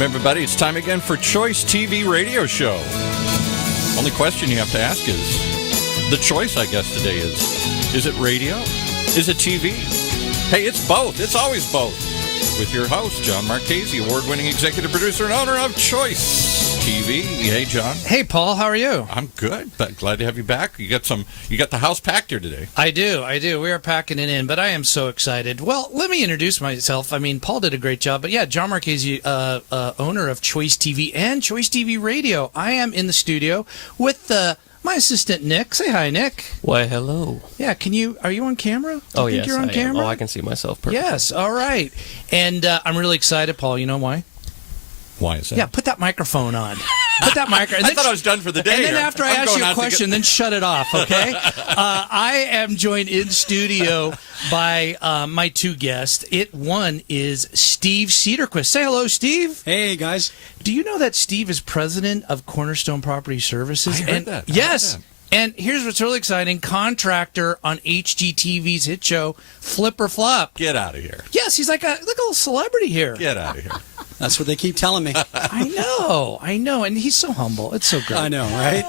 Everybody, it's time again for Choice TV radio show. Only question you have to ask is, the choice, I guess, today is it radio? Is it TV? Hey, it's both. It's always both. With your host, John Marchese, award-winning executive producer and owner of Choice TV. Hey, John. Hey, Paul. How are you? I'm good, but glad to have you back. You got the house packed here today. I do. We are packing it in, but I am so excited. Well, let me introduce myself. I mean, Paul did a great job, but yeah, John Marchese, owner of Choice TV and Choice TV Radio. I am in the studio with my assistant, Nick. Say hi, Nick. Why, hello. Yeah, are you on camera? Yes, you're on camera? I can see myself perfectly. Yes, all right. And I'm really excited, Paul. You know why? Why is that? Yeah, put that microphone on. Put that microphone. I thought I was done for the day. And then after I ask you a question, then shut it off, okay? I am joined in studio by my two guests. One is Steve Cederquist. Say hello, Steve. Hey, guys. Do you know that Steve is president of Cornerstone Property Services? I heard that. Yes. And here's what's really exciting. Contractor on HGTV's hit show, Flip or Flop. Get out of here. Yes, he's like a little celebrity here. Get out of here. That's what they keep telling me. I know, and he's so humble. It's so great. I know, right?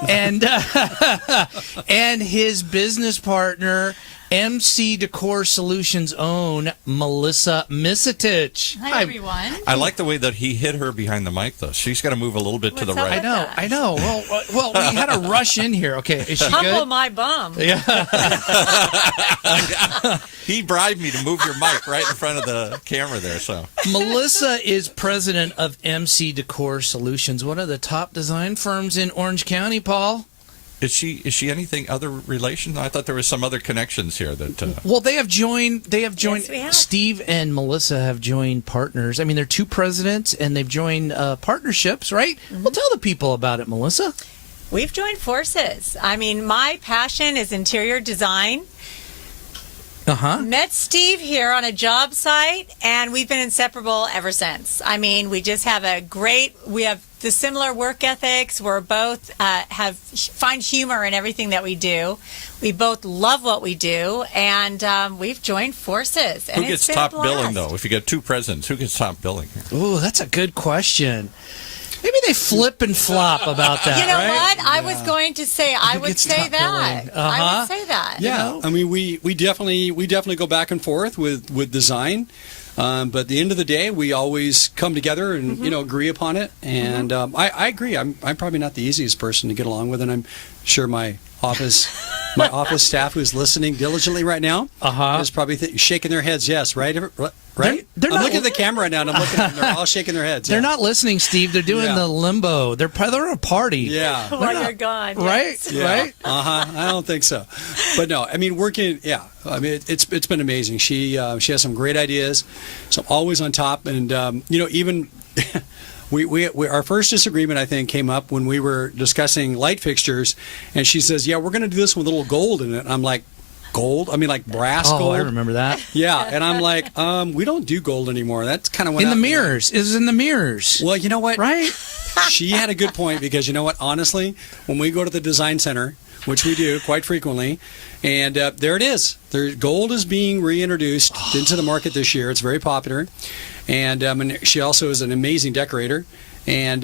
And his business partner, MC Decor Solutions' own Melissa Misetich. Hi, everyone. I like the way that he hit her behind the mic, though. She's got to move a little bit to the right. I know. Well, we had to rush in here. Okay, is she Humble good? my bum. Yeah. He bribed me to move your mic right in front of the camera there. So Melissa is president of MC Decor Solutions, one of the top design firms in Orange County, Paul. Is she anything other relation? I thought there was some other connections here that. Well, they have joined. Yes, we have. Steve and Melissa have joined partners. I mean, they're two presidents, and they've joined partnerships, right? Mm-hmm. Well, tell the people about it, Melissa. We've joined forces. I mean, my passion is interior design. Met Steve here on a job site, and we've been inseparable ever since. I mean, we just have we have the similar work ethics. We're both find humor in everything that we do. We both love what we do, and we've joined forces. And who gets top billing, though? If you get two presidents, who gets top billing here? Ooh, that's a good question. Maybe they flip and flop about that. You know right? what? I was going to say I would say that. I would say that. Yeah, I mean, we definitely go back and forth with design, but at the end of the day, we always come together and agree upon it. And I agree. I'm probably not the easiest person to get along with, and I'm sure my office staff who's listening diligently right now is probably shaking their heads. Yes, right. Right? I'm looking at the camera now, and I'm looking at them. They're all shaking their heads. They're not listening, Steve. They're doing the limbo. They're on a party. Yeah. While you're gone. Right? Yes. Yeah. Right? I don't think so. But no, I mean, working, I mean, it's been amazing. She has some great ideas. So I'm always on top. And, even... We our first disagreement, I think, came up when we were discussing light fixtures, and she says, "Yeah, we're going to do this with a little gold in it." And I'm like, "Gold? I mean, like brass gold?" Oh, I remember that. Yeah, and I'm like, "We don't do gold anymore." That's kind of in the mirrors. It was in the mirrors. Well, you know what? Right? She had a good point because you know what? Honestly, when we go to the design center, which we do quite frequently, and there it is. Gold is being reintroduced into the market this year. It's very popular. And she also is an amazing decorator. And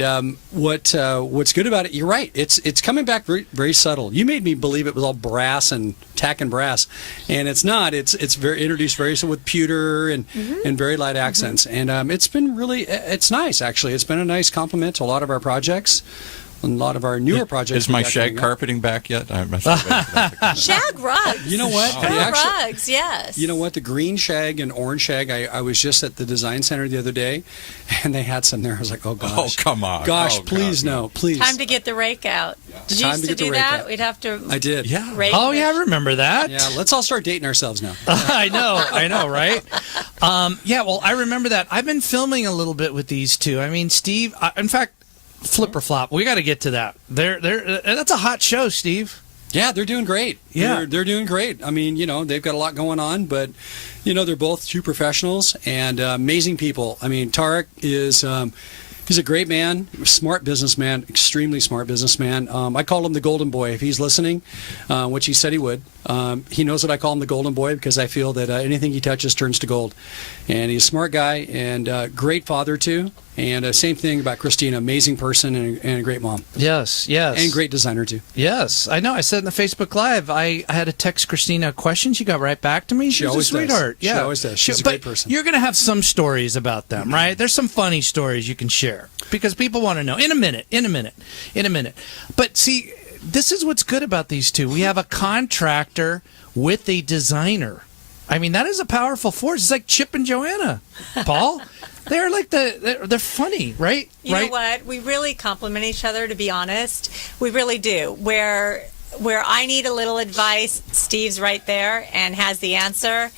what's good about it? You're right. It's coming back very, very subtle. You made me believe it was all brass and tack and brass, and it's not. It's very introduced very so with pewter and very light accents. And it's been it's nice actually. It's been a nice compliment to a lot of our projects. A lot of our newer projects. Is my shag carpeting back yet? Shag rugs. You know what? Rugs, yes. You know what? The green shag and orange shag, I was just at the design center the other day, and they had some there. I was like, oh, gosh. Oh, come on. Gosh, oh, please, God, no, please. Time to get the rake out. Did you used to do that? We'd have to I did. Yeah. rake Oh, yeah, I remember that. Yeah, let's all start dating ourselves now. I know, right? Well, I remember that. I've been filming a little bit with these two. I mean, Steve, in fact, Flip or Flop. We got to get to that. That's a hot show, Steve. Yeah, they're doing great. Yeah. They're doing great. I mean, they've got a lot going on, but, they're both true professionals and amazing people. I mean, Tarek is... he's a great man, smart businessman, extremely smart businessman. I call him the Golden Boy if he's listening, which he said he would. He knows that I call him the Golden Boy because I feel that anything he touches turns to gold. And he's a smart guy and great father, too. And same thing about Christina, amazing person and a great mom. Yes, yes. And great designer, too. Yes, I know. I said in the Facebook Live, I had to text Christina a question. She got right back to me. She She's always a sweetheart. does. Yeah. She always does. She's a But great person. You're going to have some stories about them, right? There's some funny stories you can share because people want to know. In a minute. But see, this is what's good about these two. We have a contractor with a designer. I mean, that is a powerful force. It's like Chip and Joanna, Paul. They're like they're funny, right? You know what? We really complement each other, to be honest. We really do. Where I need a little advice, Steve's right there and has the answer.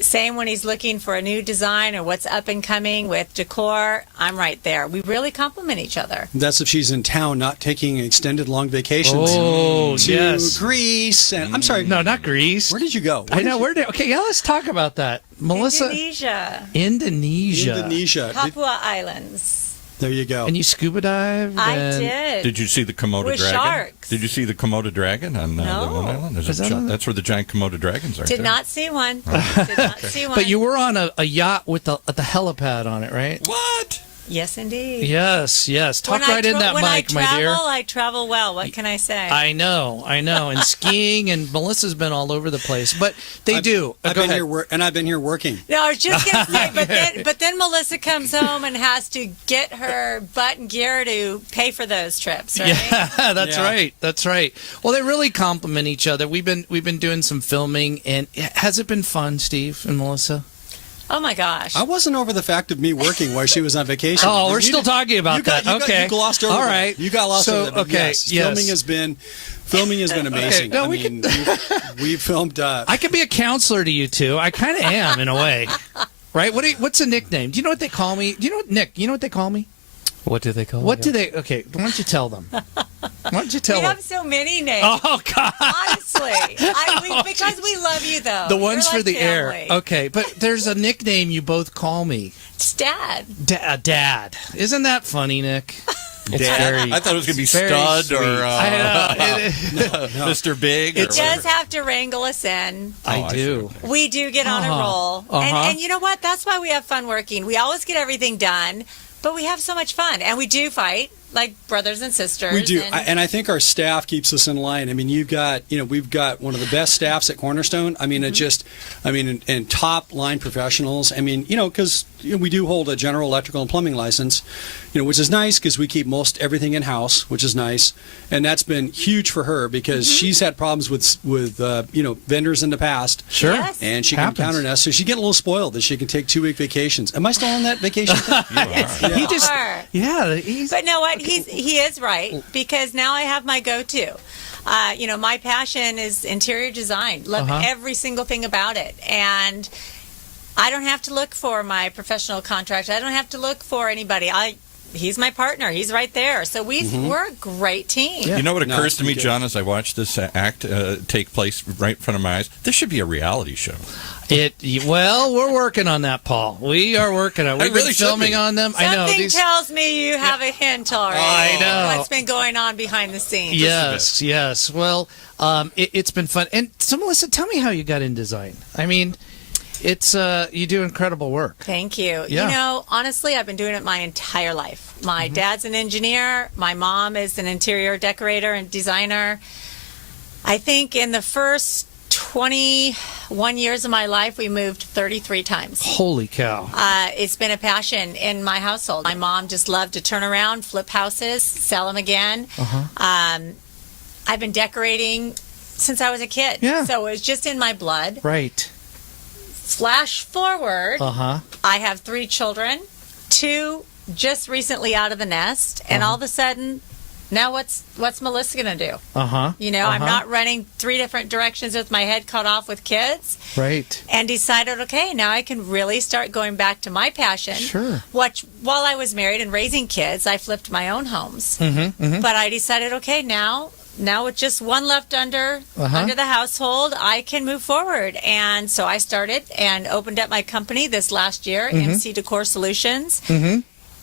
Same when he's looking for a new design or what's up and coming with Decor, I'm right there. We really complement each other. That's if she's in town, not taking extended long vacations Oh, to yes. Greece. And I'm sorry. No, not Greece. Where did you go? I know. Okay, yeah, let's talk about that. Melissa. Indonesia. Indonesia. Papua Islands. There you go. And you scuba dived? I and- did. Did you see the Komodo With dragon? sharks. Did you see the Komodo dragon on the No. one island? Is that on the- That's where the giant Komodo dragons are. Did not see one. Did not see one. But you were on a yacht with the helipad on it, right? What? Yes, indeed. Yes. Talk When I right in that when mic, my dear. I travel well. What can I say? I know. And skiing, and Melissa's been all over the place. But they do. I've Go been Uh-huh. ahead. here I've been here working. No, I was just going to say, but then Melissa comes home and has to get her butt in gear to pay for those trips, right? Yeah, that's Yeah. right. That's right. Well, they really complement each other. We've been doing some filming, and has it been fun, Steve and Melissa? Oh, my gosh. I wasn't over the fact of me working while she was on vacation. Oh, we're You still did- talking about that. You glossed over All that. right. You got lost So, over that. but okay, Yes, yes. Filming has been amazing. No, I we mean, we filmed. I could be a counselor to you two. I kind of am in a way, right? What's a nickname? Do you know what they call me? Do you know what Nick? You know what they call me? What do they call What you? do they? Okay, why don't you tell them? Why don't you tell We them? have so many names. Oh God! Honestly. Because we love you, though. The ones You're for like the family. air. Okay, but there's a nickname you both call me. It's Dad. Dad. Isn't that funny, Nick? It's very. I thought it was going to be very Stud sweet. or I know. Mr. Big. It's- or Does whatever. have to wrangle us in. I do. We do get on a Uh-huh. roll. And you know what? That's why we have fun working. We always get everything done, but we have so much fun. And we do fight like brothers and sisters. We do, And and I think our staff keeps us in line. I mean, we've got one of the best staffs at Cornerstone. I mean, and top line professionals. I mean, because we do hold a general electrical and plumbing license, which is nice because we keep most everything in house, which is nice, and that's been huge for her because she's had problems with vendors in the past. Sure. Yes. And she can Happens. count on us, so she's getting a little spoiled that she can take 2-week vacations. Am I still on that vacation thing? He just. are. Yeah. He's. But know what? He is right because now I have my go-to. My passion is interior design. Love every single thing about it, and I don't have to look for my professional contractor. I don't have to look for anybody. He's my partner. He's right there. So we're a great team. Yeah. You know what No, occurs to me, we do. John, as I watch this act take place right in front of my eyes? This should be a reality show. Well, we're working on that, Paul. We are working on. We've really been should filming be. on them. I know. Something tells me you have a hint already. I know. What's been going on behind the scenes? Yes. Well, it's been fun. And so, Melissa, tell me how you got in design. I mean, it's you do incredible work. Thank you. Yeah. Honestly, I've been doing it my entire life. My dad's an engineer. My mom is an interior decorator and designer. I think in the first 21 years of my life, we moved 33 times. Holy cow! It's been a passion in my household. My mom just loved to turn around, flip houses, sell them again. I've been decorating since I was a kid. Yeah. So it was just in my blood. Right. Flash forward, I have 3 children, 2 just recently out of the nest, and all of a sudden, now what's Melissa going to do? I'm not running 3 different directions with my head cut off with kids. Right. And decided, okay, now I can really start going back to my passion. Sure. While I was married and raising kids, I flipped my own homes. But I decided, okay, now with just one left under the household, I can move forward. And so I started and opened up my company this last year, MC Decor Solutions.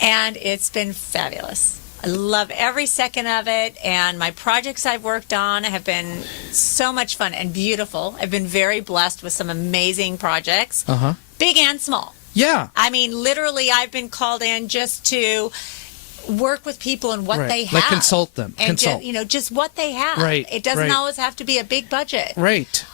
And it's been fabulous. I love every second of it, and my projects I've worked on have been so much fun and beautiful. I've been very blessed with some amazing projects, big and small. Yeah. I mean, literally, I've been called in just to work with people and what Right. they have. Like consult them. And Consult. just what they have. Right, It doesn't right. always have to be a big budget. Right.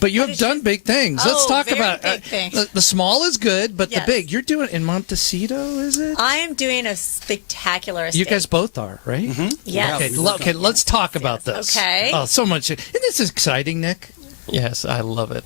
But you have it's done just- big things. Let's Oh, talk very about big things. the small is good, but Yes. the big. You're doing it in Montecito, is it? I am doing a spectacular estate. You guys both are, right? Yes. Okay, we work okay, on let's talk about this. Okay. Oh, so much. Isn't this exciting, Nick? Yes, I love it.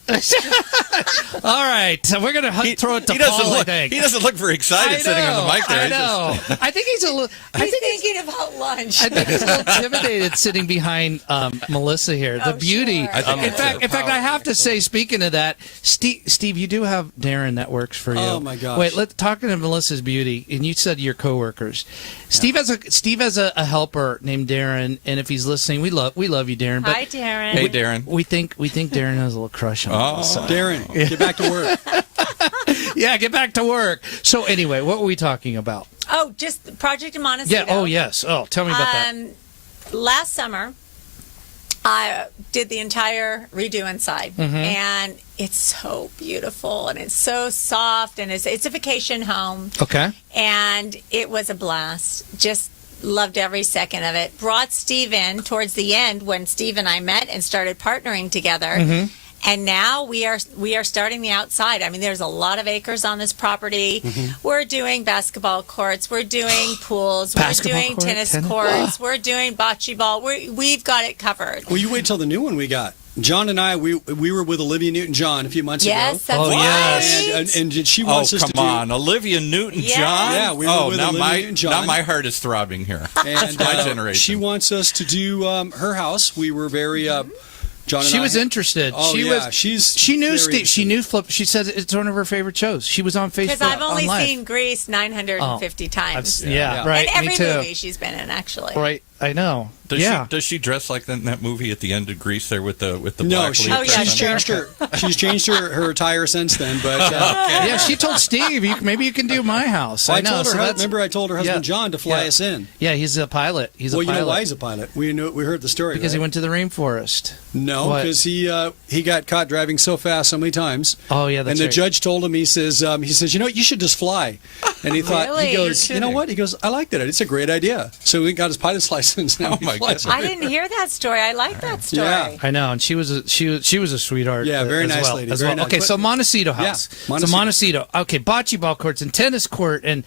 All right, so we're going to throw it to Paul, I think. He doesn't look very excited sitting on the mic there. I He just- know. I think he's a little... He's thinking about lunch. I think he's a little intimidated sitting behind Melissa here. The Oh, beauty. sure. I think In fact, I have to say, speaking of that, Steve, you do have Darren that works for you. Oh, my gosh. Wait, talking to Melissa's beauty, and you said your coworkers. Steve has a helper named Darren, and if he's listening, we love you, Darren. But Hi, Darren. Hey, Darren. we think Darren has a little crush on Melissa. Darren, get back to work. Yeah, get back to work. So anyway, what were we talking about? Oh, just the project in Montecito. Yeah. Oh, yes. Oh, tell me about that. Last summer, I did the entire redo inside, Mm-hmm. and it's so beautiful, and it's so soft, and it's a vacation home, Okay. and it was a blast. Just loved every second of it. Brought Steve in towards the end when Steve and I met and started partnering together. Mm-hmm. And now we are starting the outside. I mean, there's a lot of acres on this property. Mm-hmm. We're doing basketball courts. We're doing pools. Basketball we're doing court, tennis tennis- courts. We're doing bocce ball. We've got it covered. Well, you wait till the new one we got. John and I, we were with Olivia Newton-John a few months Yes, ago. that's Oh, right. yes. And she Oh, wants us to come do... on. Olivia Newton-John? Yeah. Yeah, we were oh, with now Olivia my, Newton-John. now my heart is throbbing here. And my generation. she wants us to do her house. We were very... John and She I was had- interested. Oh, she yeah. was. She knew very Steve. She knew Flip. She said it's one of her favorite shows. She was on Facebook. Because I've only on live. seen Grease 950 times. Yeah, right. And every me too. movie she's been in, actually. Right. I know. Does she dress like that in that movie at the end of Grease there with the No, black she, leaf Oh, yeah, she's dress on? changed her. She's changed her attire since then. But Yeah, she told Steve, maybe you can do my house. I know. told her. so that's- Remember, I told her husband Yeah. John to fly Yeah. us in. Yeah, he's a pilot. He's Well, a you pilot. know why he's a pilot? We heard the story. Because he right? went to the rainforest. No, What? because he got caught driving so fast so many times. Oh yeah, that's And the right. judge told him, he says, you know what, you should just fly. And he thought, Really? he goes, You're you know what? He goes, I like that. It's a great idea. So he got his pilot's license. Now Oh, he my flies goodness. I didn't hear that story. I like that story. Yeah. I know, and she was a sweetheart. Yeah, very as nice well, lady, as very well. nice. Okay, But- so Montecito Yeah, house. Montecito. So Montecito. Okay, bocce ball courts and tennis court and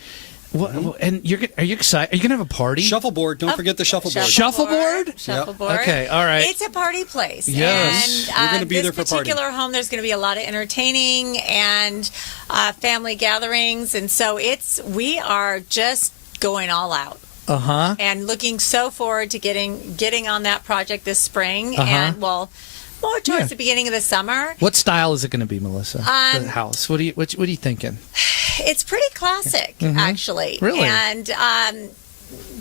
and are you excited? Are you gonna have a party? Shuffleboard. Don't forget the shuffleboard. Shuffleboard? Shuffleboard. Okay, all right. It's a party place. Yes. And We're gonna be this there for party. particular home, there's going to be a lot of entertaining and family gatherings, and so we are just going all out. Uh-huh. And looking so forward to getting on that project this spring, Uh-huh. and more towards Yeah. the beginning of the summer. What style is it going to be, Melissa? The house. What are you thinking? It's pretty classic, actually. Mm-hmm. Really? And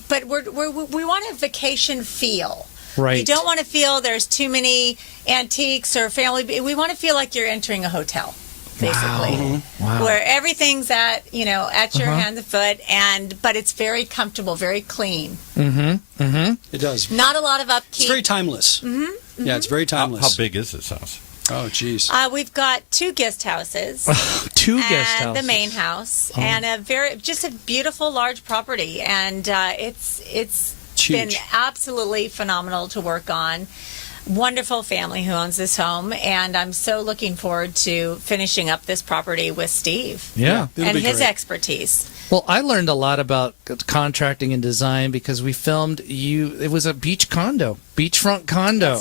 but we want a vacation feel. Right. You don't want to feel there's too many antiques or family. We want to feel like you're entering a hotel, basically, Wow. where everything's at your hand and foot, but it's very comfortable, very clean. It does. Not a lot of It's upkeep. very timeless. Mm-hmm. Yeah, it's very How timeless. big is this house? Oh, jeez. We've got 2 guest houses. Two guest and houses. the main house, and just a beautiful large property, and it's been huge. absolutely phenomenal to work on. Wonderful family who owns this home, and I'm so looking forward to finishing up this property with Steve Yeah. It'll and be his great. expertise. Well, I learned a lot about contracting and design because we filmed it was a beachfront condo.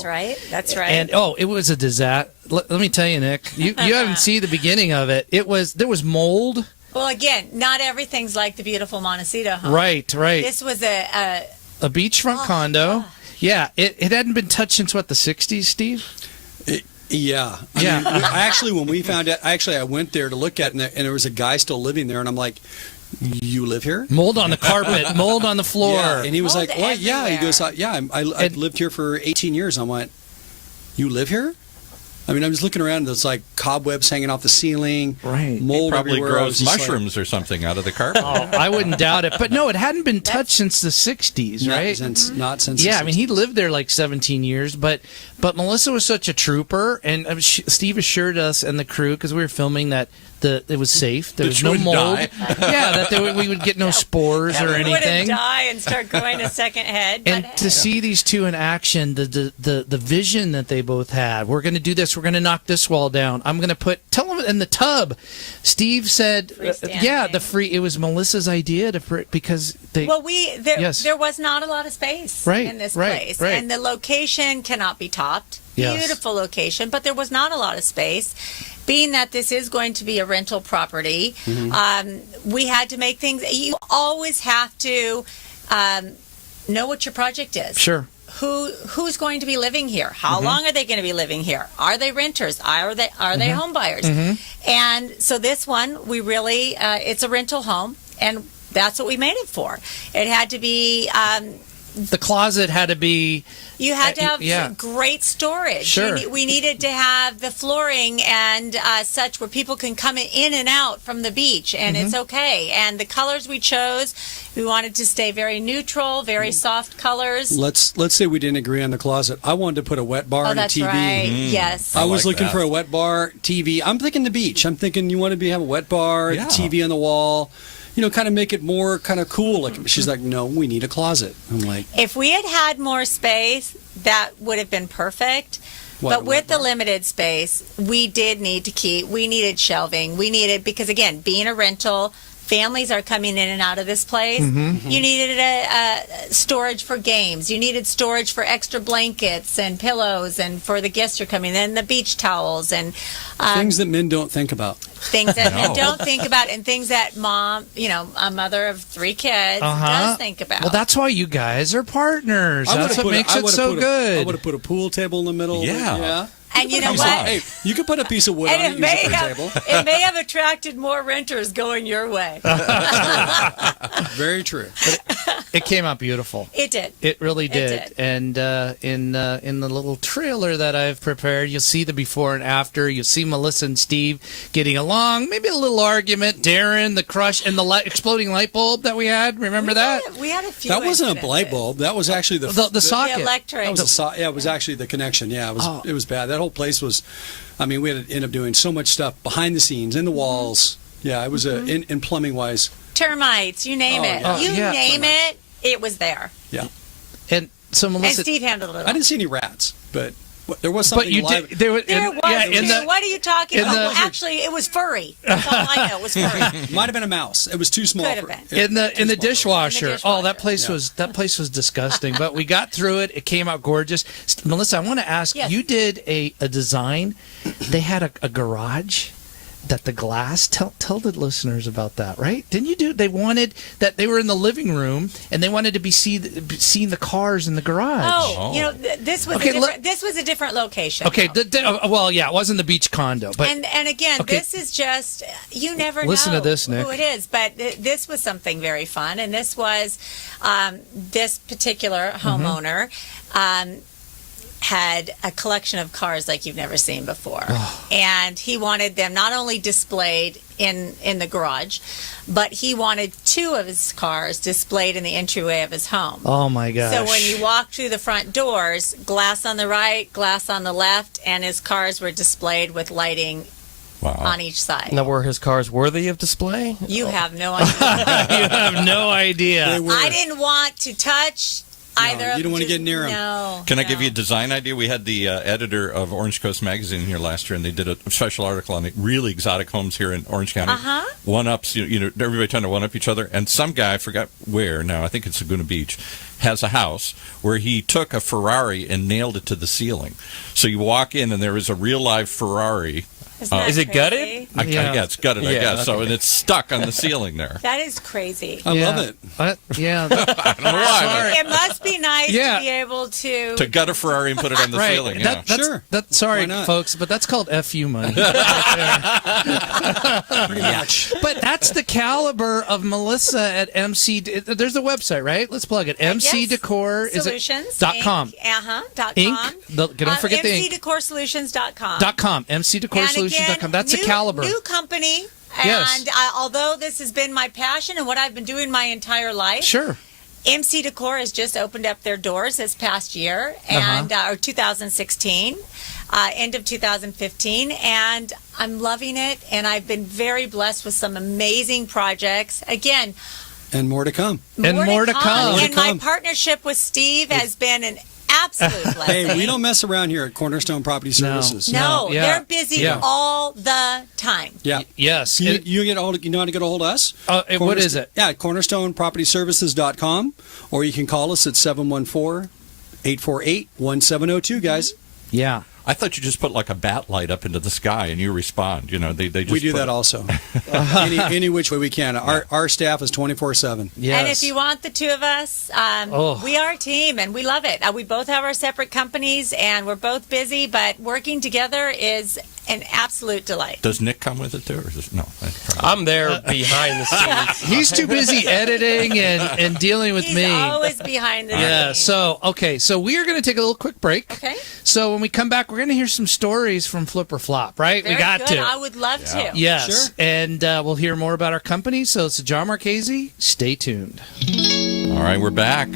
That's right. And it was a disaster. Let me tell you, Nick, you haven't seen the beginning of it. There was mold. Well, again, not everything's like the beautiful Montecito home. Right. This was a A beachfront condo. Yeah, it hadn't been touched since what, the 60s, Steve? Yeah. Yeah. When we found out, I went there to look at it, and there was a guy still living there, and I'm like, you live here? Mold on the carpet, mold on the floor. Yeah. And he was Mold like, what? Yeah. He goes, everywhere. I've lived here for 18 years. I went, you live here? I mean, I was looking around, and there's like cobwebs hanging off the ceiling, Right. mold Probably everywhere. I was grows just like, mushrooms or something out of the carpet. Oh, I wouldn't doubt it. But no, it hadn't been touched since the 60s, not right? Not since. Yeah, the I mean, he 60s. lived there like 17 years, but Melissa was such a trooper, and Steve assured us and the crew, because we were filming that it was safe. There That was you no wouldn't mold. die. Yeah, that we would get no spores or We wouldn't anything. die and start growing a second head. And but, to see these two in action, the vision that they both had. We're going to do this. We're going to knock this wall down. I'm going to tell them in the tub. Steve said, Freestanding. it was Melissa's idea because they. Well, Yes. there was not a lot of space Right, in this right, place, right. and the location cannot be topped. Yes. Beautiful location, but there was not a lot of space. Being that this is going to be a rental property, we had to make things. You always have to know what your project is. Sure. Who's going to be living here? How long are they going to be living here? Are they renters? Are they home buyers? And so this one, we really it's a rental home, and that's what we made it for. It had to be. The closet had to be. You had to have great storage. Sure. We needed to have the flooring and such where people can come in and out from the beach, and it's okay. And the colors we chose, we wanted to stay very neutral, very soft colors. Let's say we didn't agree on the closet. I wanted to put a wet bar and a that's TV. right. Yes. I was like looking that. for a wet bar, TV. I'm thinking the beach. I'm thinking you want to have a wet bar, Yeah. the TV on the wall. Kind of make it more kind of cool. Like she's like, no, we need a closet. I'm like, If we had had more space, that would have been perfect. But with the limited space, we needed shelving. Because again, being a rental, families are coming in and out of this place. You needed a storage for games. You needed storage for extra blankets and pillows, and for the guests who are coming in, the beach towels and things that men don't think about. things that men don't think about, and things that mom, a mother of 3 kids, does think about. Well, that's why you guys are partners. I That's would've what put a- makes I it would've so put a- good. I would have put a pool table in the middle. Yeah. And you know Piece what? Hey, you could put a piece of wood on And it, use it for a table. it may have attracted more renters going your way. Very true. It came out beautiful. It did. It really did. did. And in the little trailer that I've prepared, you'll see the before and after. You'll see Melissa and Steve getting along. Maybe a little argument. Darren, the crush, and the exploding light bulb that we had. Remember that? We had a few. That wasn't a incidences. light bulb. That was actually the socket. The electric. That was it was actually the connection. Yeah, it was bad. That whole place was. I mean, we had to end up doing so much stuff behind the scenes, in the walls. Yeah, it was in plumbing wise. Termites, you name it. yeah. You Yeah. name it, it was there. Yeah, And so And Melissa. Steve handled it. I didn't see any rats, but there was But something. you live. did. There was. There was in too. the, What are you talking in about? the- Well, actually, it was furry. That's all I know. It was furry. Might have been a mouse. It was too small. Could have been. in the In the dishwasher. dishwasher. Oh, that place was disgusting. But we got through it. It came out gorgeous. Melissa, I want to ask. Yes. You did a design. They had a garage. That the glass. Tell the listeners about that, right? Didn't you do? They wanted that they were in the living room and they wanted to be seeing the cars in the garage. Oh, this was this was a different location. Okay. though. Well, yeah, it wasn't the beach condo, but and again, Okay. this is just you never Listen know to this, Nick. who it is, but this was something very fun, and this was this particular homeowner. Had a collection of cars like you've never seen before. And he wanted them not only displayed in the garage, but he wanted 2 of his cars displayed in the entryway of his home. oh my gosh. So when you walk through the front doors, glass on the right, glass on the left, and his cars were displayed with lighting on each side. Now, were his cars worthy of display? You have no idea. you have no idea. They were. I didn't want to touch either of you don't want to just- get near 'em. No. Can I no. give you a design idea? We had the editor of Orange Coast Magazine here last year, and they did a special article on the really exotic homes here in Orange County. One-ups, everybody trying to one-up each other. And some guy, I forgot where now, I think it's Laguna Beach, has a house where he took a Ferrari and nailed it to the ceiling. So you walk in, and there is a real live Ferrari. Isn't that Is it crazy? gutted? Yeah. It's gutted, I Yeah, guess. So, okay. and it's stuck on the ceiling there. That is crazy. I love it. Yeah. I don't know why. It must be nice Yeah. to be able to. To gut a Ferrari and put it on the Right. ceiling. Yeah. Sure. Sorry, Why not? folks, but that's called FU money. Pretty much. But that's the caliber of Melissa at MC. There's a website, right? Let's plug it. MC Decor Solutions. .com. Inc. Inc. Don't forget the Inc. MCDecorSolutions.com. .com. MCDecorSolutions.com. That's a caliber. New company. Yes. And although this has been my passion and what I've been doing my entire life, Sure. MC Decor has just opened up their doors this past year, and or 2016, end of 2015, and I'm loving it. And I've been very blessed with some amazing projects. Again, And more to come. More to come. And my partnership with Steve has been an absolute blessing. Hey, we don't mess around here at Cornerstone Property Services. No, Yeah. they're busy Yeah. all the time. Yeah. Yes. You get hold. You know how to get a hold of us? What is it? Yeah, cornerstonepropertyservices.com, or you can call us at 714-848-1702, guys. Yeah. I thought you just put like a bat light up into the sky and you respond. You know, they just We do put that also. any which way we can. Our staff is 24/7. Yes. And if you want the two of us, we are a team, and we love it. We both have our separate companies, and we're both busy, but working together is an absolute delight. Does Nick come with it too? Or no? I'm there behind the scenes. He's too busy editing and dealing with He's me. always behind the Yeah, scenes. so we are going to take a little quick break. Okay. So when we come back, we're going to hear some stories from Flip or Flop, right? Very we got good. to. I would love to. Yes. Sure. And we'll hear more about our company. So it's John Marchese. Stay tuned. All right, we're back.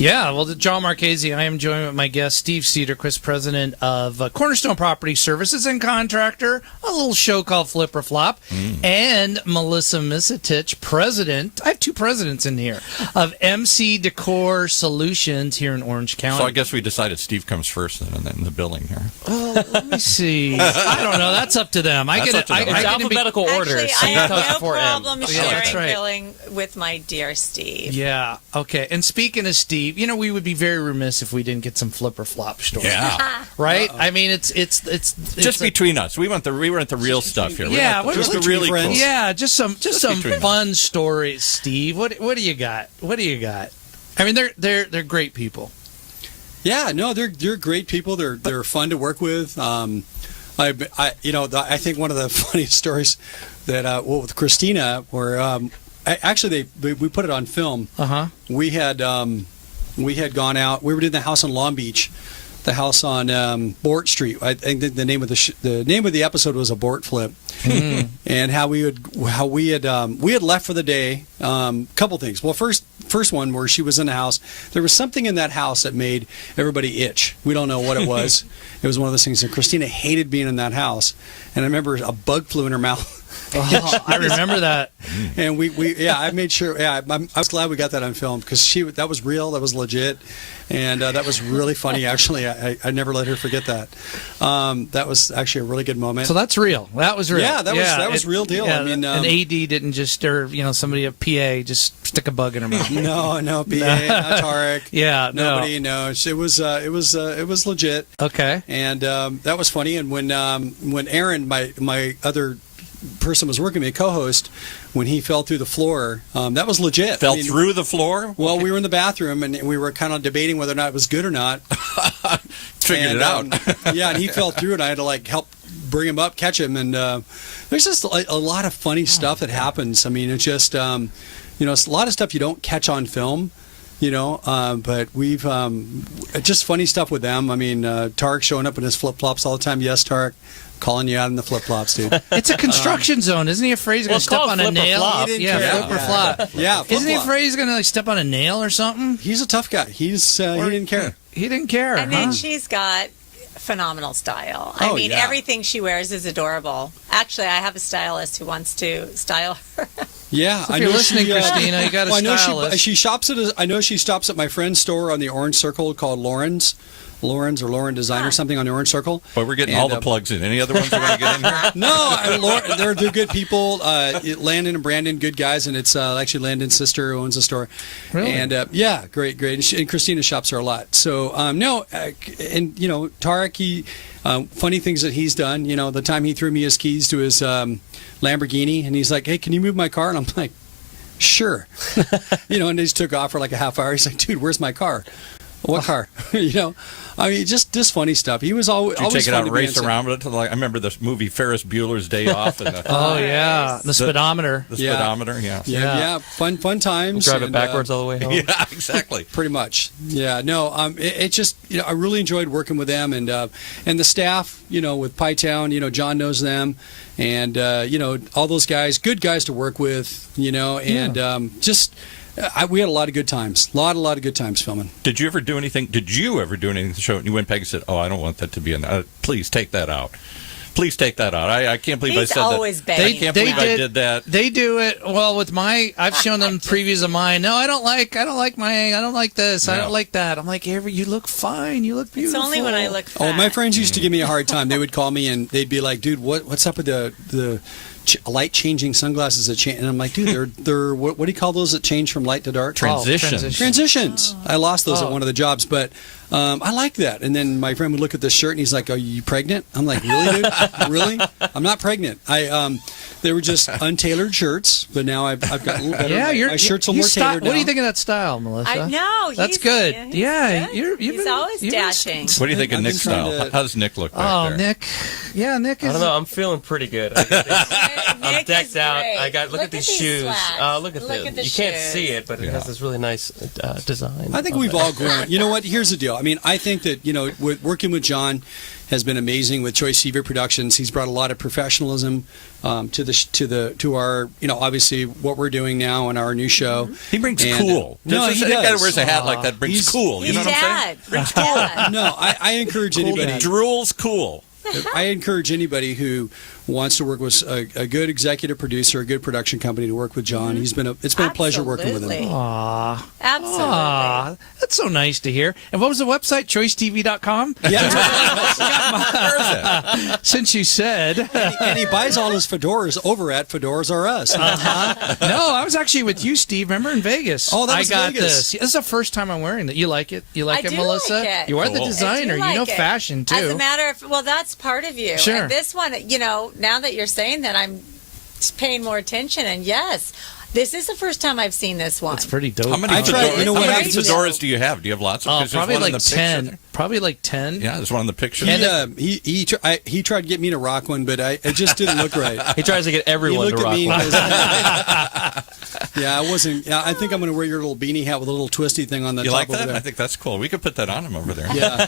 Yeah, well, John Marchese, I am joined with my guest, Steve Cederquist, president of Cornerstone Property Services and contractor, a little show called Flip or Flop, and Melissa Misetich, president, I have two presidents in here, of MC Decor Solutions here in Orange County. So I guess we decided Steve comes first then, and then the billing here. Oh, let me see. I don't know. That's up to them. That's up to them. It's alphabetical order. Actually, so I you have touch no before M. problem Yeah, sharing that's right. billing with my dear Steve. Yeah, okay. And speaking of Steve, you know, we would be very remiss if we didn't get some Flip or Flop stories. Yeah. Right? I mean, it's Just between us. We want the real stuff here. Yeah, We want just the really between cool. friends. Yeah, just some between us. fun stories, Steve. What do you got? What do you got? I mean, they're great people. Yeah, no, they're great people. They're fun to work with. I think one of the funniest stories that with Christina, where actually we put it on film. We had gone out. We were doing the house on Long Beach, the house on Bort Street. I think the name of the name of the episode was Abort Flip, and how we had left for the day. Couple things. Well, first one where she was in the house. There was something in that house that made everybody itch. We don't know what it was. It was one of those things. And Christina hated being in that house. And I remember a bug flew in her mouth. Oh, I remember that. And I made sure. Yeah, I was glad we got that on film because that was real. That was legit. And that was really funny, actually. I never let her forget that. That was actually a really good moment. So that's real. That was real. Yeah, that was real deal. Yeah, I mean, an AD didn't just, or somebody a PA just stick a bug in her mouth. no, PA, not Tarek. Yeah, nobody. No, it was legit. Okay. And that was funny. And when Aaron, my other person was working with me, co-host, when he fell through the floor, that was legit. Through the floor? Well, we were in the bathroom and we were kind of debating whether or not it was good or not. Figured it out. Yeah, and he fell through, and I had to help bring him up, catch him, and there's just a lot of funny stuff that happens. I mean, it's just it's a lot of stuff you don't catch on film. But we've just funny stuff with them. I mean, Tarek showing up in his flip flops all the time. Yes, Tarek. Calling you out in the flip flops, dude. It's a construction zone. Isn't he afraid he's going to step on a nail? Flop. Yeah, flip or flop. Yeah, Isn't he afraid he's going to step on a nail or something? He's a tough guy. He didn't care. He didn't care. And then she's got phenomenal style. I mean, everything she wears is adorable. Actually, I have a stylist who wants to style her. Yeah, So if you're listening, Christina, you got a I know stylist. she shops I know she stops at my friend's store on the Orange Circle called Lauren Design or something on the Orange Circle. But we're getting all the plugs in. Any other ones you want to get in here? No, they're good people. Landon and Brandon, good guys, and it's actually Landon's sister who owns the store. Really? And yeah, great. And Christina shops her a lot. So and Tarek, he funny things that he's done. The time he threw me his keys to his Lamborghini, and he's like, "Hey, can you move my car?" And I'm like, "Sure." And he just took off for like a half hour. He's like, "Dude, where's my car?" What car? I mean, just funny stuff. He was always Did you take it fun out to and be race on set. around with it? I remember this movie Ferris Bueller's Day Off. And Oh, yeah. The speedometer. The speedometer, yeah. Yeah, fun times. Drive it and, backwards all the way home. Yeah, exactly. Pretty much. Yeah, no. It just I really enjoyed working with them and the staff. With Pytown, John knows them, and all those guys, good guys to work with. And just We had a lot of good times. A lot of good times filming. Did you ever do anything to the show and you went back and said, "Oh, I don't want that to be in please take that out. Please take that out." I can't believe I He's said always that. begging. I can't believe I did that. They do it well with I've shown them previews of mine. No, I don't like this. I Yeah. don't like that. I'm like, Avery, you look fine. You look It's beautiful. only when I look fat. Oh, my friends used to give me a hard time. They would call me and they'd be like, "Dude, what's up with the light changing sunglasses that change?" And I'm like, "Dude, they're what do you call those that change from light to dark?" Transitions. I lost those at one of the jobs, but I like that. And then my friend would look at this shirt and he's like, "Are you pregnant?" I'm like, "Really, dude? Really? I'm not pregnant." They were just untailored shirts, but now I've got a little better. Yeah, my shirts are more tailored now. What do you think of that style, Melissa? I know. That's good. Yeah, He's always dashing. What do you think of I've been Nick's trying style? to- How does Nick look back there? Nick. Yeah, Nick is. I don't know. I'm feeling pretty good. I'm Nick decked is out. great. I got look at these shoes. slacks. Look at Look this. at the You can't shoes. see it, but it has this really nice design. I think we've all grown. You know what? Here's the deal. I mean, I think that working with John has been amazing with Choice TV Productions. He's brought a lot of professionalism to our obviously what we're doing now on our new show. He brings And, cool. No, Just he a guy that does. wears a hat like that brings cool. You know what I'm saying? Brings dad. No, I encourage anybody. Drools cool. I encourage anybody who wants to work with a good executive producer, a good production company to work with John. It's been a pleasure working with him. Absolutely. Aw. Absolutely. Aw, that's so nice to hear. And what was the website? ChoiceTV.com? Yeah, Where is it? Since you said. and he buys all his fedoras over at Fedoras R Us. No, I was actually with you, Steve. Remember in Vegas? Oh, that was I got Vegas. this. This is the first time I'm wearing it. You like it? You like I it, do Melissa? like it. You are the Cool. designer. I do You know like it. fashion too. As a matter of, well, that's part of you. Sure. And this one, now that you're saying that, I'm just paying more attention. And yes, this is the first time I've seen this one. It's pretty dope. How many I tried- you know what how many happens- fedoras do you have? Do you have lots of? Oh, 'Cause there's probably one in like the picture 10. there. Probably like 10. Yeah, there's one in the picture. He tried to get me to rock one, but it just didn't look right. He tries to get He everyone looked to at rock me. one. Yeah, I wasn't. Yeah, I think I'm going to wear your little beanie hat with a little twisty thing on the You top like over that? there. I think that's cool. We could put that on him over there. Yeah,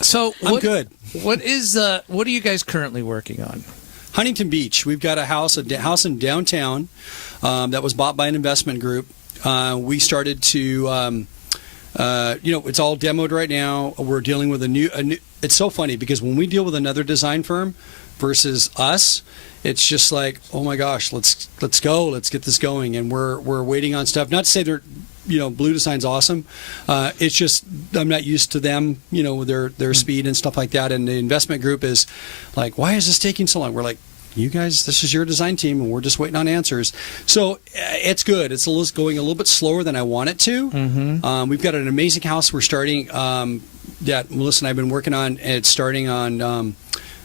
So I'm good. What are you guys currently working on? Huntington Beach. We've got a house in downtown that was bought by an investment group. We started to, it's all demoed right now. We're dealing with a new. It's so funny because when we deal with another design firm versus us, it's just like, oh my gosh, let's go, let's get this going, and we're waiting on stuff. Not to say they're, Blue Design's awesome. It's just I'm not used to them, with their speed and stuff like that. And the investment group is like, why is this taking so long? We're like, you guys, this is your design team, and we're just waiting on answers. So it's good. It's going a little bit slower than I want it to. Mm-hmm. We've got an amazing house we're starting that Melissa and I have been working on. It's starting on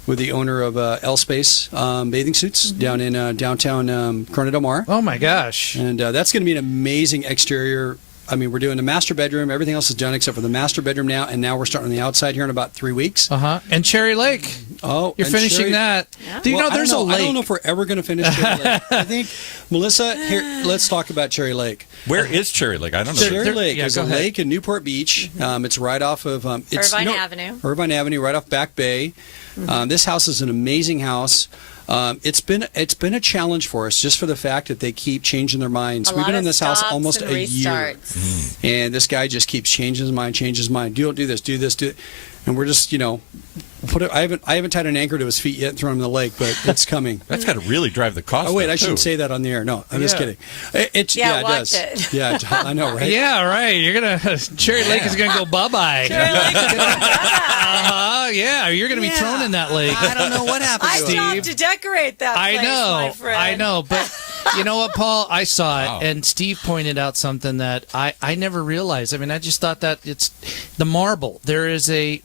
with the owner of L Space Bathing Suits down in downtown Corona del Mar. Oh my gosh. And that's going to be an amazing exterior. I mean, we're doing the master bedroom. Everything else is done except for the master bedroom now. And now we're starting on the outside here in about 3 weeks. And Cherry Lake. Oh, You're and finishing Cherry- that. Yeah. Do you Well, know there's a lake? I don't know if we're ever going to finish Cherry Lake. I think, Melissa, here, let's talk about Cherry Lake. Where is Cherry Lake? I don't know. Cherry Lake yeah, is go a ahead. lake in Newport Beach. It's right off of Irvine Avenue. Irvine Avenue, right off Back Bay. This house is an amazing house. It's been a challenge for us just for the fact that they keep changing their minds. A We've lot been in of this house stops almost and a year, restarts. and this guy just keeps changing his mind. Don't do this, do this, do it. And we're just, I haven't tied an anchor to his feet yet and thrown him in the lake, but it's coming. That's got to really drive the cost. Oh wait, up, I shouldn't too. say that on the air. No, I'm just kidding. Yeah, it watch does. it. Yeah, I know, right? Yeah, right. You're gonna Cherry Lake is gonna go bye-bye. Yeah, you're gonna be thrown in that lake. I don't know what happened. I to still him. have to decorate that place, my friend. I know, but you know what, Paul? I saw it, Wow. and Steve pointed out something that I never realized. I mean, I just thought that it's the marble. There is you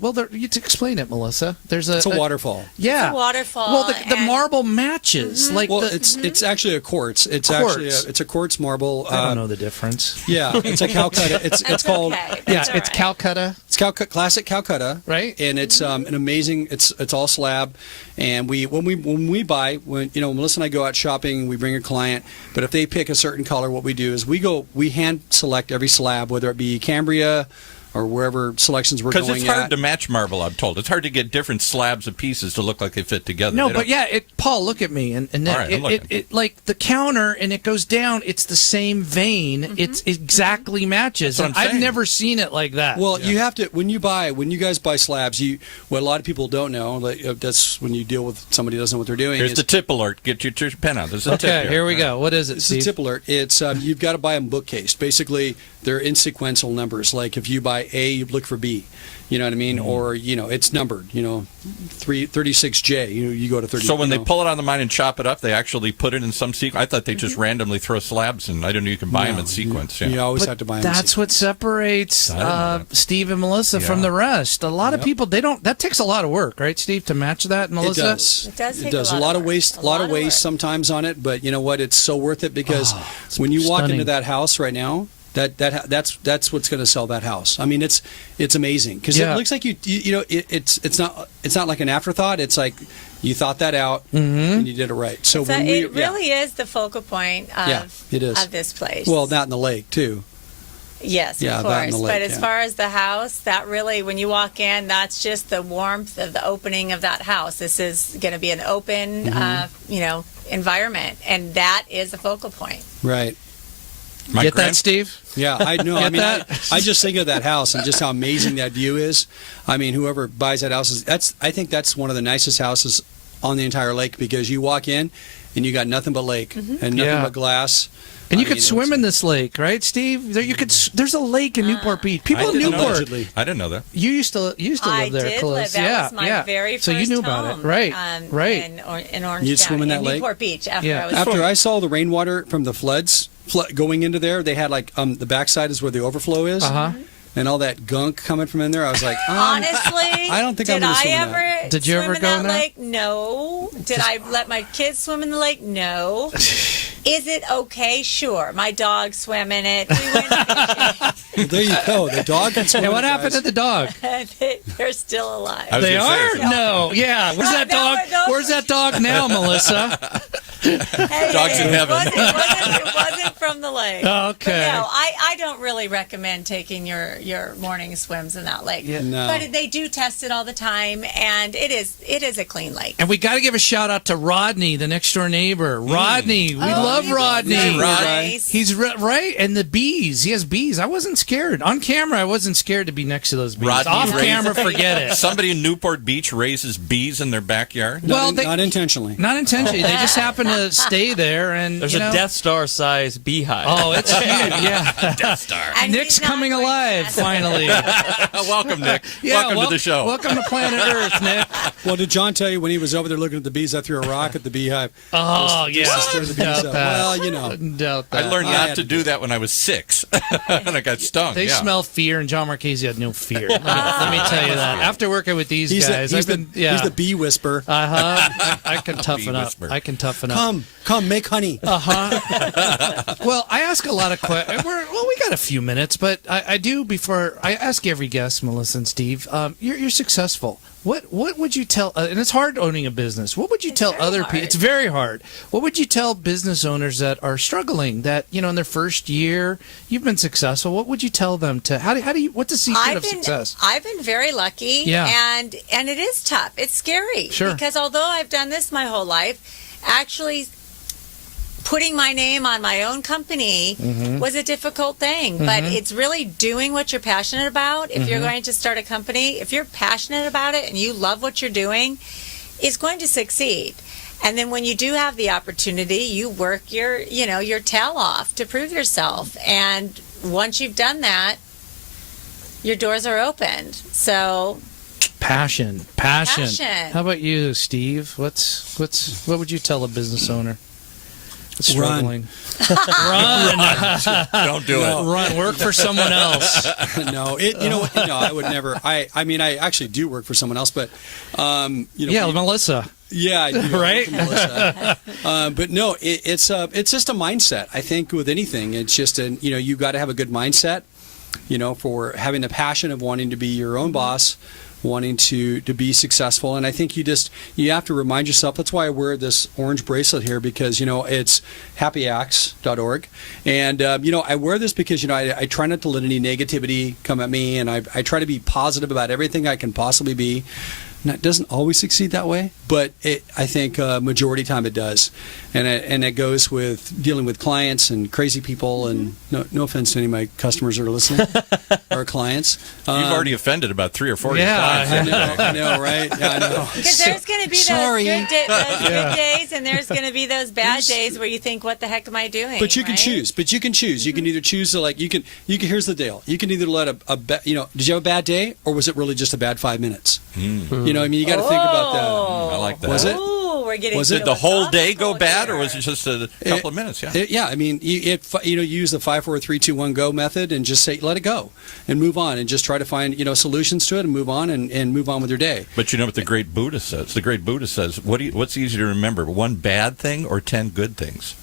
explain it, Melissa. There's It's a waterfall. Yeah, It's a waterfall, Well, the and- marble matches. Like Well, the, it's actually a quartz. It's Quartz. actually it's a quartz marble. I don't know the difference. Yeah, it's a Calcutta. It's called Okay, Yeah, that's all it's right. Calcutta, classic Calcutta, right? and it's an amazing. It's all slab, and when we buy, Melissa and I go out shopping, we bring a client, but if they pick a certain color, what we do is we hand select every slab, whether it be Cambria, or wherever selections we're Because going it's hard at. to match marble, I'm told. It's hard to get different slabs of pieces to look like they fit together. No, They but don't- yeah, Paul, look at me, and All right, I'm looking. it like the counter, and it goes down. It's the same vein. It's exactly matches. That's what I'm I've saying. never seen it like that. Well, you have to when you guys buy slabs. What a lot of people don't know. Like, that's when you deal with somebody who doesn't know what they're doing. Here's is- the tip alert. Get your pen out. There's a tip okay, here we go. What is it, It's Steve? a tip alert. It's you've got to buy them bookcased. Basically, they're in sequential numbers. Like if you buy A, you look for B. You know what I mean? Or it's numbered. 36J. You go to 30. So when you they know. pull it out of the mine and chop it up, they actually put it in some sequence. I thought they just randomly throw slabs in. I didn't know you can buy them in sequence. you always have to buy them. in That's what separates I didn't know that. Steve and Melissa from the rest. A lot of people, they don't. That takes a lot of work, right, Steve, to match that, Melissa? It does. It does take A lot of waste. A lot of waste work. sometimes on it, but you know what? It's so worth it because it's when you walk stunning. into that house right now, that's what's going to sell that house. I mean, it's amazing because Yeah. it looks like it's not like an afterthought. It's like you thought that out Mm-hmm. and you did it right. So So when it really is the focal point of, it is. of this place. well, that in the lake too. Yes, Yeah, of that and course. the lake, But as yeah. far as the house, that really, when you walk in, that's just the warmth of the opening of that house. This is going to be an open, Mm-hmm. environment, and that is the focal point. Right. My Get grand- that, Steve? Yeah, I know. I Get mean, that? I just think of that house and just how amazing that view is. I mean, whoever buys that house I think that's one of the nicest houses on the entire lake because you walk in and you got nothing but lake and nothing Yeah. but glass. And you I could mean, swim it's- in this lake, right, Steve? There's a lake in Newport Beach. People I in didn't know Newport. Allegedly. I didn't know that. You used to live I there, did close. live. That yeah, was my yeah. very first So you knew about home, it, right? Right. In Orange You'd swim County, in that lake? Newport Beach. After Yeah. I was After I saw the rainwater from the floods going into there, they had like the backside is where the overflow is, and all that gunk coming from in there. I was like, honestly, I don't think did I'm gonna I swim in ever that. Did you swim ever in go that in that? lake? No. Did I let my kids swim in the lake? No. Is it okay? Sure. My dog swam in it. We went fishing. Well, there you go. The dog can swim. And what guys. happened to the dog? They're still alive. I was They gonna are? say, No. Yeah. Where's that No, dog? no. Where's that dog now, Melissa? Hey, Dogs in heaven. It wasn't from the lake. Okay. But no, I don't really recommend taking your morning swims in that lake. Yeah. No. But they do test it all the time, and it is a clean lake. And we got to give a shout out to Rodney, the next door neighbor. Rodney, we love he's Rodney. really Rod. nice. He's right, and the bees. He has bees. I wasn't scared on camera. I wasn't scared to be next to those bees. Rodney Off raised- camera, forget it. Somebody in Newport Beach raises bees in their backyard. Well, Not intentionally. not intentionally. They just happen to stay there, and There's you know, a Death Star sized beehive. Oh, it's huge. Yeah, Death Star. And Nick's he's not coming going alive fast. finally. Welcome, Nick. Yeah, welcome to the show. Welcome to planet Earth, Nick. Well, did John tell you when he was over there looking at the bees, I threw a rock at the beehive? Oh, yeah. Just to stir the bees Doubt up. that. Well, you know. Doubt that. I learned I not had to to do that when I was 6, and I got stung. They yeah. smell fear, and John Marchese had no fear. Let me tell you that. After working with these guys, he's I've been, he's the bee whisperer. I can toughen up. whisperer. I can toughen up. Come, make honey. Well, I ask a lot of questions. Well, we got a few minutes, but I do before I ask every guest, Melissa and Steve. You're successful. What would you tell? And it's hard owning a business. What would you tell very other hard. people? It's very hard. What would you tell business owners that are struggling? That in their first year, you've been successful. What would you tell them to? How do you? What's the secret of success? I've been very lucky, Yeah. and it is tough. It's scary, Sure. because although I've done this my whole life, actually putting my name on my own company was a difficult thing. But it's really doing what you're passionate about. If you're going to start a company, if you're passionate about it and you love what you're doing, it's going to succeed. And then when you do have the opportunity, you work your tail off to prove yourself. And once you've done that, your doors are opened. So Passion. Passion. How about you, Steve? What would you tell a business owner that's struggling? Run. Don't do it. Run. Work for someone else. No, I would never. I mean, I actually do work for someone else, but Yeah, Melissa. yeah, I do work Right? for Melissa. But no, it's just a mindset. I think with anything, it's just you got to have a good mindset. For having the passion of wanting to be your own boss, wanting to be successful. And I think you have to remind yourself. That's why I wear this orange bracelet here, because it's happyacts.org, and I wear this because I try not to let any negativity come at me, and I try to be positive about everything I can possibly be. And it doesn't always succeed that way, but I think majority of the time it does. And it goes with dealing with clients and crazy people. And no offense to any of my customers that are listening, or clients. You've already offended about 3 or 4 Yeah, times. I know, right? Yeah, I know. Because there's going to be those good days, and there's going to be those bad days where you think, "What the heck am I doing?" But you can right? choose. You can either choose to you can. Here's the deal. You can either let did you have a bad day, or was it really just a bad 5 minutes? You you got to think about that. I like that. Was it? Ooh, we're getting. Was Did the whole day go philosophical bad, or here. was it just a couple of minutes? Yeah. Yeah, I mean, you use the 5, 4, 3, 2, 1 go method, and just say let it go and move on, and just try to find solutions to it and move on and move on with your day. But you know what the great Buddha says? The great Buddha says, what's easier to remember, one bad thing or 10 good things?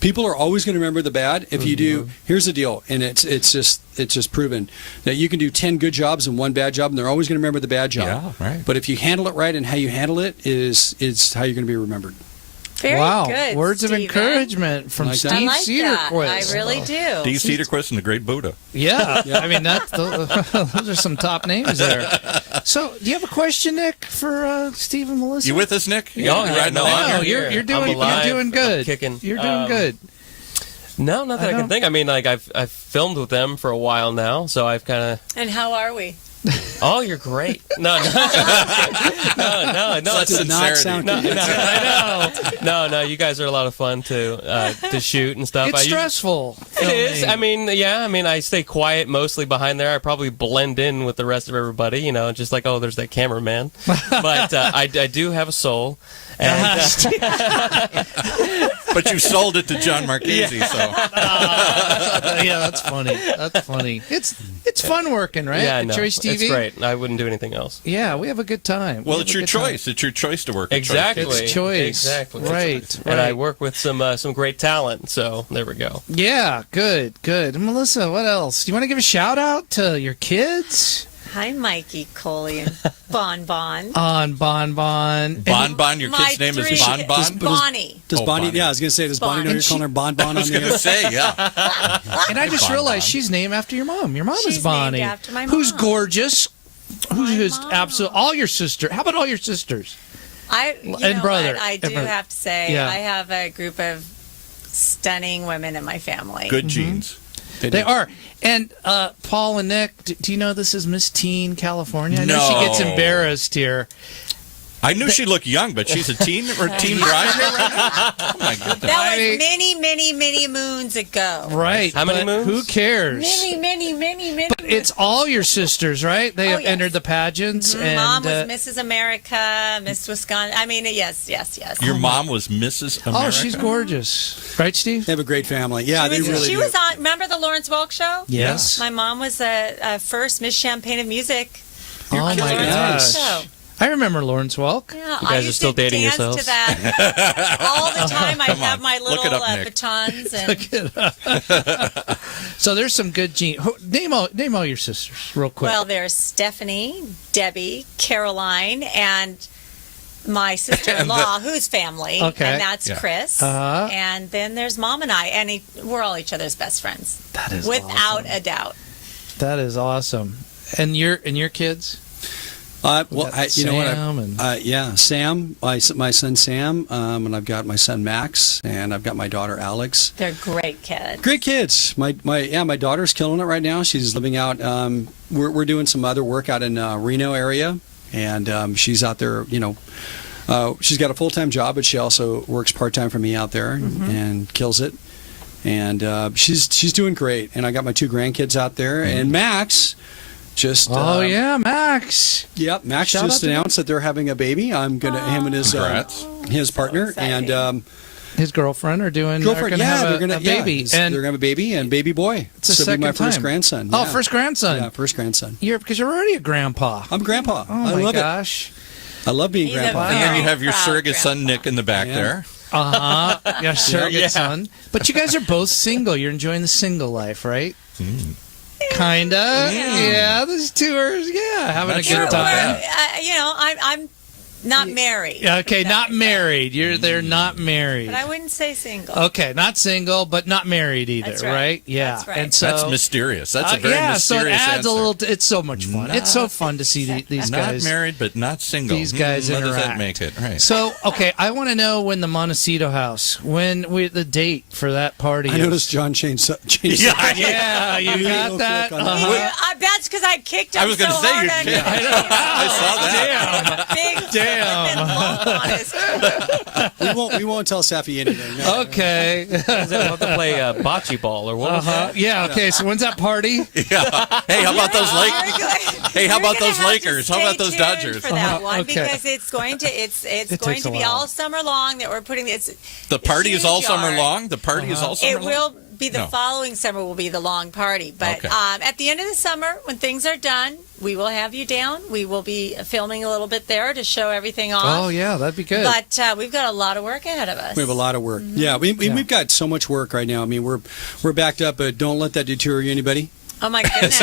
People are always going to remember the bad. If you do, here's the deal, and it's just proven that you can do 10 good jobs and 1 bad job, and they're always going to remember the bad job. Yeah, right. But if you handle it right, and how you handle it is how you're going to be remembered. Very wow. good, Words of Stephen. encouragement from Like that? Steve I like that. Cederquist. I really do. Steve Cederquist and the great Buddha. Yeah. I mean, those are some top names there. So, do you have a question, Nick, for Steve and Melissa? You with us, Nick? Yeah, Right no, now? I'm No, here. you're I'm doing alive. you're doing good. I'm kicking. You're doing good. No, not that I don't- can think. I mean, like I've filmed with them for a while now, so I've kind of. And how are we? Oh, you're great. No, Such Did not sincerity. sound no, good. no. You guys are a lot of fun to shoot and stuff. It's stressful. It is. filming. I mean, I stay quiet mostly behind there. I probably blend in with the rest of everybody, just like, oh, there's that cameraman. But I do have a soul. And, But you sold it to John Marchese, so. Yeah, that's funny. That's funny. It's fun working, right? yeah, At no, Choice TV. it's great. I wouldn't do anything else. Yeah, we have a good time. Well, We it's have a your good time. choice. It's your choice to work at Exactly. Choice. It's choice. Exactly. Right. And I right. work with some great talent, so there we go. Yeah, good. And Melissa, what else? Do you want to give a shout out to your kids? Hi, Mikey, Coley, and Bon Bon. On Bon. Bon Bon, your My kid's name is three- Bon Bon? Bonnie. Does Oh, Bonnie? Bonnie. Yeah, I was going to say, does Bonnie know Bonnie. you're calling her Bon Bon I on was the going to air? say, yeah. And I just Bon realized Bon. she's named after your mom. Your mom She's is Bonnie. named after my Who's mom. gorgeous. Who's mom. absolute. All your sisters. How about all your sisters? You And know brother. What? I do And brother. have to say, Yeah. I have a group of stunning women in my family. Good genes. They are. And Paul and Nick, do you know this is Miss Teen California? I know No. she gets embarrassed here. I knew she looked young, but she's a teen or teen bride here right now? Oh, my goodness. That I- was many, many, many moons ago. Right. How many but moons? Who cares? Many, many, many, many. But it's all your sisters, right? They have yes. entered the pageants. And, Mom was Mrs. America, Miss Wisconsin. I mean, yes. Your mom was Mrs. America? Oh, she's gorgeous. Right, Steve? They have a great family. Yeah, they really she do. was on. Remember the Lawrence Welk show? Yes. My mom was a first Miss Champagne of Music. Oh, my Lawrence Welk gosh. show. I remember Lawrence Welk. Yeah, You I guys are used still to dating dance yourselves? to that all the time. I Come have on. my Look little it up, Nick. batons. And So there's some good genes. Name all your sisters real quick. well, there's Stephanie, Debbie, Caroline, and my sister-in-law, who's family, Okay. and that's Yeah. Chris. Uh-huh. And then there's Mom and I, and we're all each other's best friends, that is without awesome. a doubt. That is awesome. And your kids? Well, got you know what? Sam and- Yeah, Sam, my son Sam, and I've got my son Max, and I've got my daughter Alex. They're great kids. Great kids. My daughter's killing it right now. She's living out. We're doing some other work out in Reno area, and she's out there. She's got a full-time job, but she also works part-time for me out there and kills it. And she's doing great. And I got my 2 grandkids out there, and Max. Just Oh, yeah, Max. Yep, Max Shout out just to announced that they're having a baby. I'm gonna him and Congrats. his partner exciting. and His girlfriend are doing. girlfriend. Are gonna Yeah, have they're gonna a baby. Yeah, and they're gonna have a baby and baby boy. it's a So it'll be my second first time. grandson. Oh, yeah. first grandson. Yeah, first grandson. Because you're already a grandpa. I'm grandpa. Oh I my love gosh. it. I love being He's a grandpa. And then you have your Proud surrogate son, grandpa. Nick, in the back Yeah. there. Yeah, surrogate Yeah. son. But you guys are both single. You're enjoying the single life, right? Kinda. Yeah, this tours. Yeah, having a good time. I'm not married. Okay, not married. They're not married. But I wouldn't say single. Okay, not single, but not married either, That's right? Yeah. That's right. And so, That's mysterious. That's a very mysterious so it adds answer. a little. It's so much fun. It's so fun to see these guys. Not married, but not single. These guys What does that interact. make it? Right. So, okay, I want to know when the Montecito house, the date for that party. I noticed John changed. Yeah, you got that. That's because I kicked him I was so going to say hard you on kicked. I saw that. Big Damn. We won't tell Safi anything. No. Okay. Is that about to play bocce ball or what? Yeah. Okay. So when's that party? Yeah. Hey, how about those Lakers? Hey, how about those Lakers? How about those Dodgers? For that one, Okay. because it's going to takes a be while. all summer long that we're putting this. The party is all summer yard. long? The party is all summer It long? will be the No. following summer will be the long party, but Okay. at the end of the summer when things are done, we will have you down. We will be filming a little bit there to show everything off. Oh yeah, that'd be good. But we've got a lot of work ahead of us. We have a lot of work. Yeah, we've got so much work right now. I mean, we're backed up, but don't let that deter you, anybody. Oh my goodness!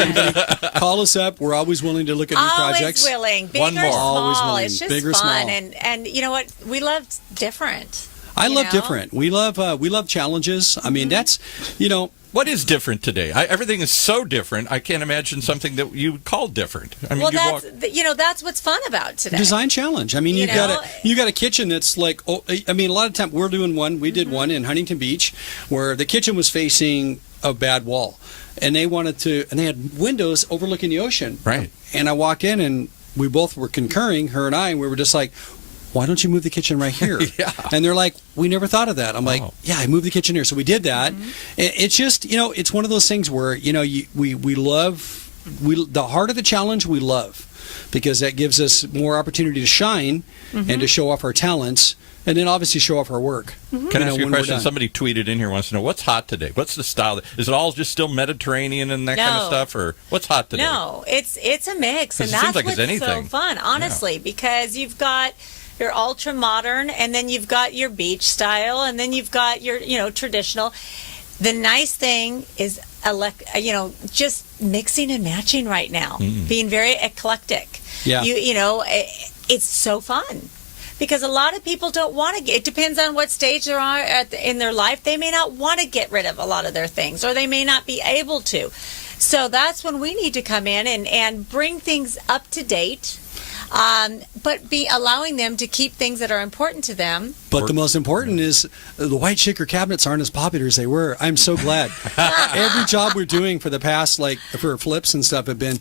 Call us up. We're always willing to look at new projects. Always willing, big One or more. small. Always willing, It's just big or fun, small. and you know what? We love different. I you love know? different. We love challenges. I mean, that's What is different today? Everything is so different. I can't imagine something that you would call different. I mean, Well, that's what's fun about today. design challenge. I mean, You you got a kitchen that's like, I mean, a lot of time we're doing one. We did one in Huntington Beach where the kitchen was facing a bad wall, and they had windows overlooking the ocean. Right. And I walk in, and we both were concurring, her and I, and we were just like, why don't you move the kitchen right here? Yeah. And they're like, we never thought of that. I'm like, Oh. yeah, I moved the kitchen here. So we did that. It's just, it's one of those things where, we love, the heart of the challenge we love, because that gives us more opportunity to shine and to show off our talents, and then obviously show off our work. Can I ask you a when we're question? done. Somebody tweeted in here wants to know, what's hot today? What's the style? Is it all just still Mediterranean and that kind of No. stuff? Or what's hot today? No, it's a mix, 'Cause and it that's seems like it's what's so anything. fun, honestly, because you've got your ultra modern, and then you've got your beach style, and then you've got your traditional. The nice thing is, just mixing and matching right now, being very eclectic. Yeah. It's so fun. Because a lot of people don't want to it depends on what stage they are in their life. They may not want to get rid of a lot of their things, or they may not be able to. So that's when we need to come in and bring things up to date, but be allowing them to keep things that are important to them. But the most important is the white shaker cabinets aren't as popular as they were. I'm so glad. Every job we're doing for the past, for flips and stuff, have been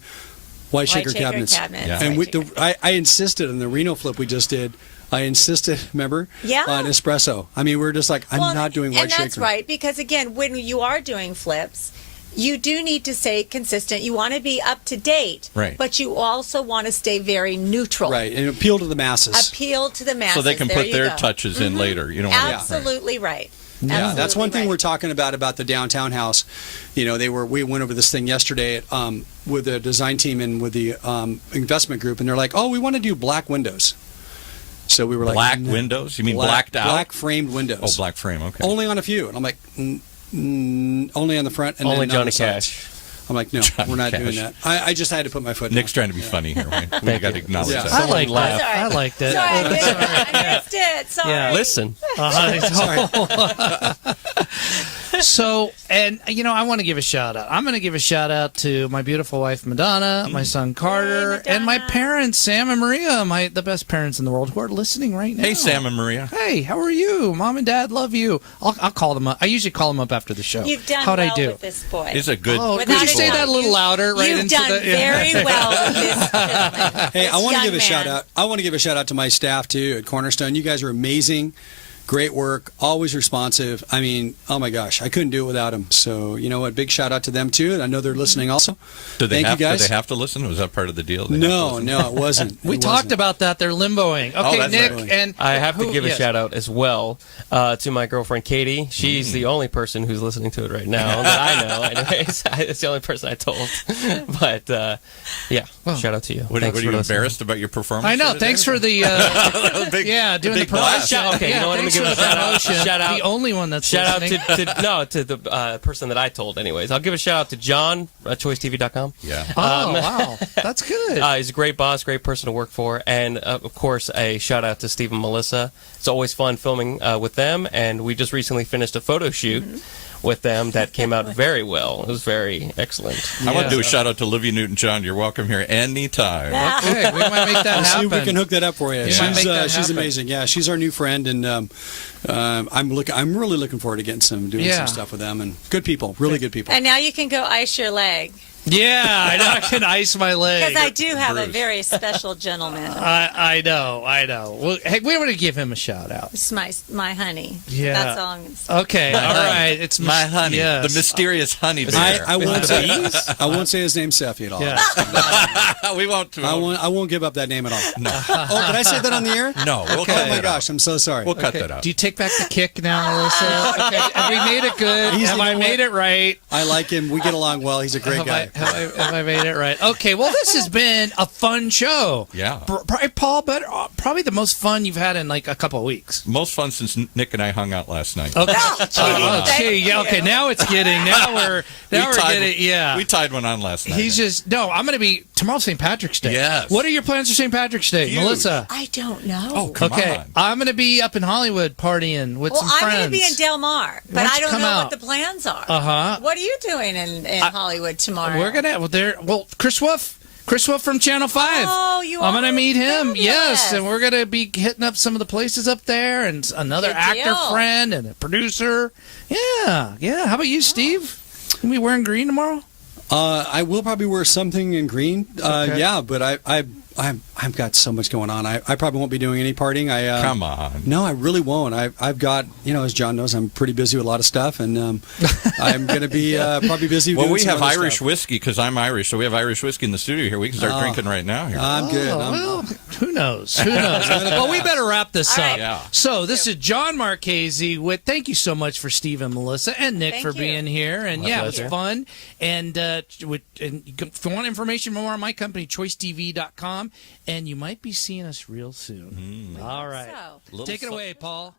white shaker cabinets. Yeah. And White shaker. I insisted on the Reno flip we just did. I insisted, remember? Yeah. On espresso. I mean, we're just like, I'm not doing white shaker. And that's right, because again, when you are doing flips, you do need to stay consistent. You want to be up to date, Right. but you also want to stay very neutral. Right, and appeal to the masses. Appeal to the masses. So they can There put you their go. touches in later. You know what I mean? Absolutely right. Yeah, that's Absolutely one thing right. we're talking about the downtown house. We went over this thing yesterday with the design team and with the investment group, and they're like, "Oh, we want to do black windows." So we were like, Black "No." windows? You mean Black- blacked out? Black framed windows. Oh, black frame. Okay. Only on a few, and I'm like, only on the front and Only then on Johnny the sides. Cash. I'm like, no, Johnny we're not Cash. doing that. I just had to put my foot Nick's down. trying to be funny here. Right? We got to acknowledge Yeah. that. I like laugh. that. I liked it. Sorry, I missed it. Sorry. Yeah. Listen. So, and I want to give a shout out. I'm going to give a shout out to my beautiful wife Madonna, my son Carter, Hey, and my Madonna. parents Sam and Maria, the best parents in the world, who are listening right now. Hey, Sam and Maria. Hey, how are you? Mom and Dad love you. I'll call them up. I usually call them up after the show. You've done How'd well I do? with this boy. He's a good. Oh, good could you Without say a that a doubt. little louder? Right You've into done the very well with this gentleman. Hey, I This want to young give a man. shout out. I want to give a shout out to my staff too at Cornerstone. You guys are amazing. Great work, always responsive. I mean, oh my gosh, I couldn't do it without them. So, you know what? Big shout out to them too. And I know they're listening also. Do they Thank have, you guys. Do they have to listen? Was that part of the deal? They have to No, listen? no, it wasn't. We It talked wasn't. about that. They're limboing. Okay, that's Nick right. and I have to give a yes. shout out as well to my girlfriend Katie. She's the only person who's listening to it right now that I know. Anyways, it's the only person I told. But shout out to you. What, Thanks are for you listening. embarrassed about your performance? I know. today? Thanks for the Big- doing the big promotion. blast. Okay, you know what? Let me give a promotion. Shout out. The only one that's Shout out listening. to the person that I told. Anyways, I'll give a shout out to John at ChoiceTV.com. Yeah. Oh, wow. That's good. He's a great boss, great person to work for, and of course a shout out to Steve and Melissa. It's always fun filming with them, and we just recently finished a photo shoot with them that came out very well. It was very excellent. I want to do a shout out to Olivia Newton-John. You're welcome here anytime. Okay, we might make that See happen. if we can hook that up for you. Yeah. Might make that She's happen. amazing. Yeah, she's our new friend, and I'm really looking forward to doing some stuff with them. And good people, really good people. And now you can go ice your leg. Yeah, I know. I can ice my leg. Because I do have a Bruce. very special gentleman. I know. Well, hey, we want to give him a shout out. It's my honey. Yeah. That's all I'm going to say. Okay, all right. It's My honey, yes. the mysterious honey bear. I won't say his name, Seffi, at all. Yeah. We won't. I won't give up that name at all. No. Oh, did I say that on the air? No. We'll Okay. cut Oh my that gosh, I'm so sorry. out. We'll cut Okay, that out. do you take back the kick now, Melissa? Okay, have we made it good? He's- Have you I know made what? it right? I like him. We get along well. He's a great guy. Have I made it right? Okay, well, this has been a fun show. Yeah. Paul, but probably the most fun you've had in like a couple of weeks. Most fun since Nick and I hung out last night. Okay. Thank Yeah, okay, now it's getting, now we're getting, yeah. We tied one on last night. He's just, no, I'm going to be, tomorrow's St. Patrick's Day. Yes. What are your plans for St. Patrick's Day, Huge. Melissa? I don't know. Oh, come Okay, on. I'm going to be up in Hollywood partying with well, some I'm friends. going to be in Del Mar, Why but don't I you don't come know out? what the plans are. Uh-huh. What are you doing in Hollywood tomorrow? We're gonna Chris Wolf from Channel 5. Oh, you I'm are? gonna meet him. Fabulous. Yes, and we're gonna be hitting up some of the places up there, and another Good actor deal. friend and a producer. Yeah. How about you, Steve? You be wearing green tomorrow? I will probably wear something in green. Okay. Yeah, but I've got so much going on. I probably won't be doing any partying. Come on. No, I really won't. I've got, as John knows, I'm pretty busy with a lot of stuff, and I'm going to be probably busy. Well, doing we some have other Irish stuff. whiskey because I'm Irish, so we have Irish whiskey in the studio here. We can start drinking right now here. I'm good. Well, who knows? Well, we better wrap this All up. right. Yeah. So this is John Marchese with thank you so much for Steve and Melissa and Nick Thank for you. being here. And My yeah, it was pleasure. fun. And, if you want information more on my company, ChoiceTV.com. And you might be seeing us real soon. All right. So. Little Take it something. away, Paul.